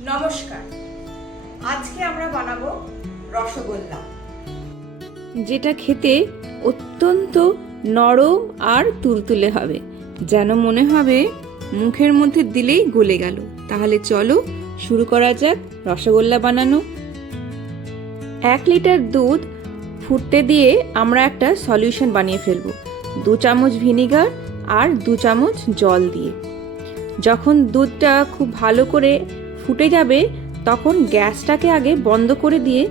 নমস্কার। আজকে আমরা বানাবো রসগোল্লা। যেটা খেতে অত্যন্ত নরম আর তুলতুলে হবে। যেন মনে হবে মুখের মধ্যে দিলেই গলে গেল। তাহলে চলো শুরু করা যাক রসগোল্লা বানানো। এক লিটার দুধ ফুটতে দিয়ে আমরা একটা সলিউশন বানিয়ে ফেলব। দু চামচ ভিনিগার আর দু চামচ জল দিয়ে। যখন দুধটা খুব ভালো করে ফুটে যাবে, তখন গ্যাসটাকে আগে বন্ধ করে দিয়ে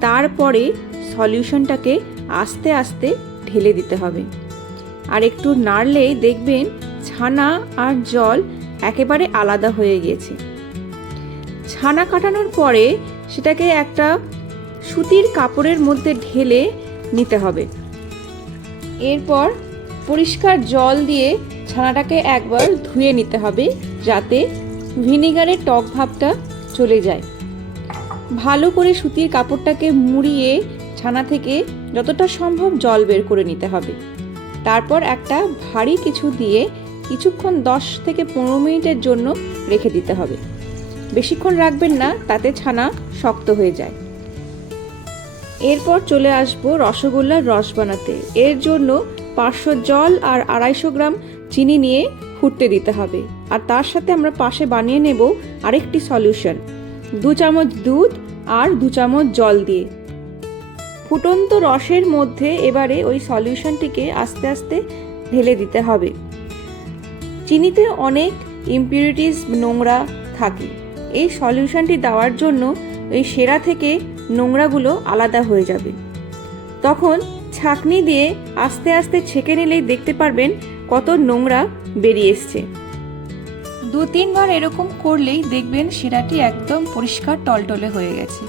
তারপরে সলিউশনটাকে আস্তে আস্তে ঢেলে দিতে হবে। আর একটু নাড়লেই দেখবেন ছানা আর জল একেবারে আলাদা হয়ে গিয়েছে। ছানা কাটানোর পরে সেটাকে একটা সুতির কাপড়ের মধ্যে ঢেলে নিতে হবে। এরপর পরিষ্কার জল দিয়ে ছানাটাকে একবার ধুয়ে নিতে হবে যাতে ভিনিগারের টক ভাবটা চলে যায়। ভালো করে সুতির কাপড়টাকে মুড়িয়ে ছানা থেকে যতটা সম্ভব জল বের করে নিতে হবে। তারপর একটা ভারী কিছু দিয়ে কিছুক্ষণ দশ থেকে পনেরো মিনিটের জন্য রেখে দিতে হবে। বেশিক্ষণ রাখবেন না, তাতে ছানা শক্ত হয়ে যায়। এরপর চলে আসব রসগোল্লার রস বানাতে। এর জন্য পাঁচশো জল আর আড়াইশো গ্রাম চিনি নিয়ে ফুটতে দিতে হবে। আর তার সাথে আমরা পাশে বানিয়ে নেব আরেকটি সলিউশন দু চামচ দুধ আর দু চামচ জল দিয়ে। ফুটন্ত রসের মধ্যে এবারে ওই সলিউশনটিকে আস্তে আস্তে ঢেলে দিতে হবে। চিনিতে অনেক ইম্পিউরিটিস নোংরা থাকে। এই সলিউশনটি দেওয়ার জন্য ওই সেরা থেকে নোংরাগুলো আলাদা হয়ে যাবে। তখন ছাকনি দিয়ে আস্তে আস্তে ছেঁকে নিলেই দেখতে পারবেন কত নোংরা বেরিয়ে এসছে। দু তিনবার এরকম করলেই দেখবেন শিরাটি একদম পরিষ্কার টলটলে হয়ে গেছে।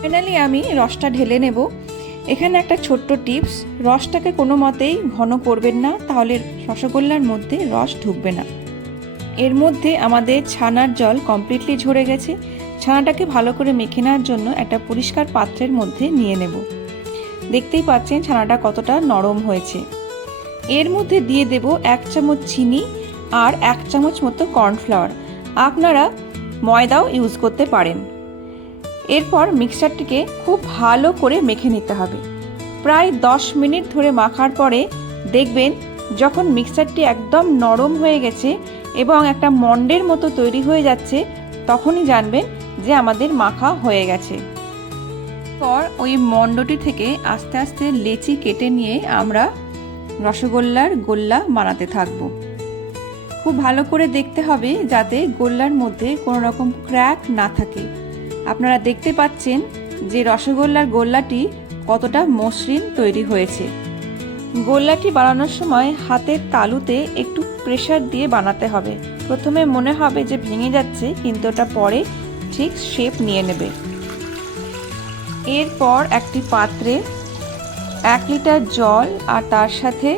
ফাইনালি আমি রসটা ঢেলে নেব। এখানে একটা ছোট্ট টিপস, রসটাকে কোনো মতেই ঘন করবেন না, তাহলে রসগোল্লার মধ্যে রস ঢুকবে না। এর মধ্যে আমাদের ছানার জল কমপ্লিটলি ঝরে গেছে। ছানাটাকে ভালো করে মেখে নেওয়ার জন্য একটা পরিষ্কার পাত্রের মধ্যে নিয়ে নেব। দেখতেই পাচ্ছেন ছানাটা কতটা নরম হয়েছে। এর মধ্যে দিয়ে দেব এক চামচ চিনি আর এক চামচ মতো কর্নফ্লাওয়ার। আপনারা ময়দাও ইউজ করতে পারেন। এরপর মিক্সচারটিকে খুব ভালো করে মেখে নিতে হবে। প্রায় দশ মিনিট ধরে মাখার পরে দেখবেন যখন মিক্সচারটি একদম নরম হয়ে গেছে এবং একটা মন্ডের মতো তৈরি হয়ে যাচ্ছে, তখনই জানবেন যে আমাদের মাখা হয়ে গেছে। পর ওই মণ্ডটি থেকে আস্তে আস্তে লেচি কেটে নিয়ে আমরা রসগোল্লার গোল্লা বানাতে থাকব। খুব ভালো করে দেখতে হবে যাতে গোল্লার মধ্যে কোনো রকম ক্র্যাক না থাকে। আপনারা দেখতে পাচ্ছেন যে রসগোল্লার গোল্লাটি কতটা মসৃণ তৈরি হয়েছে। গোল্লাটি বানানোর সময় হাতের তালুতে একটু প্রেসার দিয়ে বানাতে হবে। প্রথমে মনে হবে যে ভেঙে যাচ্ছে, কিন্তু ওটা পরে ঠিক শেপ নিয়ে নেবে। এরপর একটি পাত্রে এক লিটার জল আর তার সাথে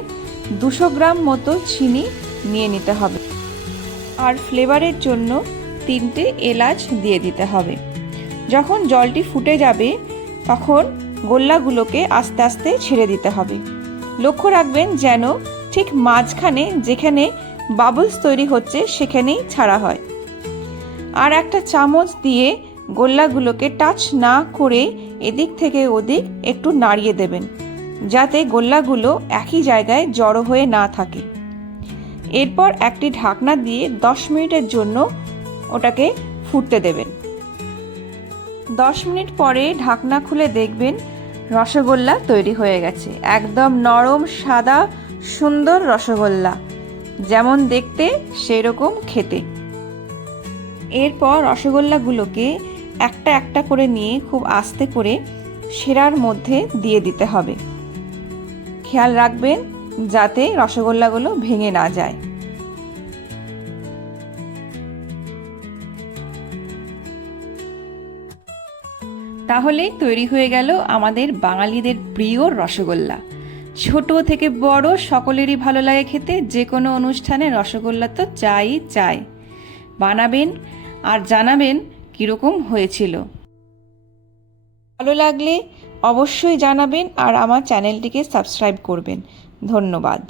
দুশো গ্রাম মতো চিনি নিয়ে নিতে হবে। আর ফ্লেভারের জন্য তিনটে এলাচ দিয়ে দিতে হবে। যখন জলটি ফুটে যাবে, তখন গোল্লাগুলোকে আস্তে আস্তে ছেড়ে দিতে হবে। লক্ষ্য রাখবেন যেন ঠিক মাঝখানে যেখানে বাবলস তৈরি হচ্ছে, সেখানেই ছাড়া হয়। আর একটা চামচ দিয়ে গোল্লাগুলোকে টাচ না করে এদিক থেকে ওদিক একটু নাড়িয়ে দেবেন, যাতে গোল্লাগুলো একই জায়গায় জড়ো হয়ে না থাকে। এরপর একটি ঢাকনা দিয়ে দশ মিনিটের জন্য ওটাকে ফুটতে দেবেন। দশ মিনিট পরে ঢাকনা খুলে দেখবেন রসগোল্লা তৈরি হয়ে গেছে। একদম নরম, সাদা, সুন্দর রসগোল্লা। যেমন দেখতে সেরকম খেতে। এরপর রসগোল্লাগুলোকে একটা একটা করে নিয়ে খুব আস্তে করে সেরার মধ্যে দিয়ে দিতে হবে। খেয়াল রাখবেন যাতে রসগোল্লাগুলো ভেঙে না যায়। তাহলেই তৈরি হয়ে গেল আমাদের বাঙালিদের প্রিয় রসগোল্লা। ছোট থেকে বড় সকলেরই ভালো লাগে খেতে, যে কোনো অনুষ্ঠানে রসগোল্লা তো চাই চাই। বানাবেন আর জানাবেন কীরকম হয়েছিল। ভালো লাগলে অবশ্যই জানাবেন আর আমার চ্যানেলটিকে সাবস্ক্রাইব করবেন। ধন্যবাদ।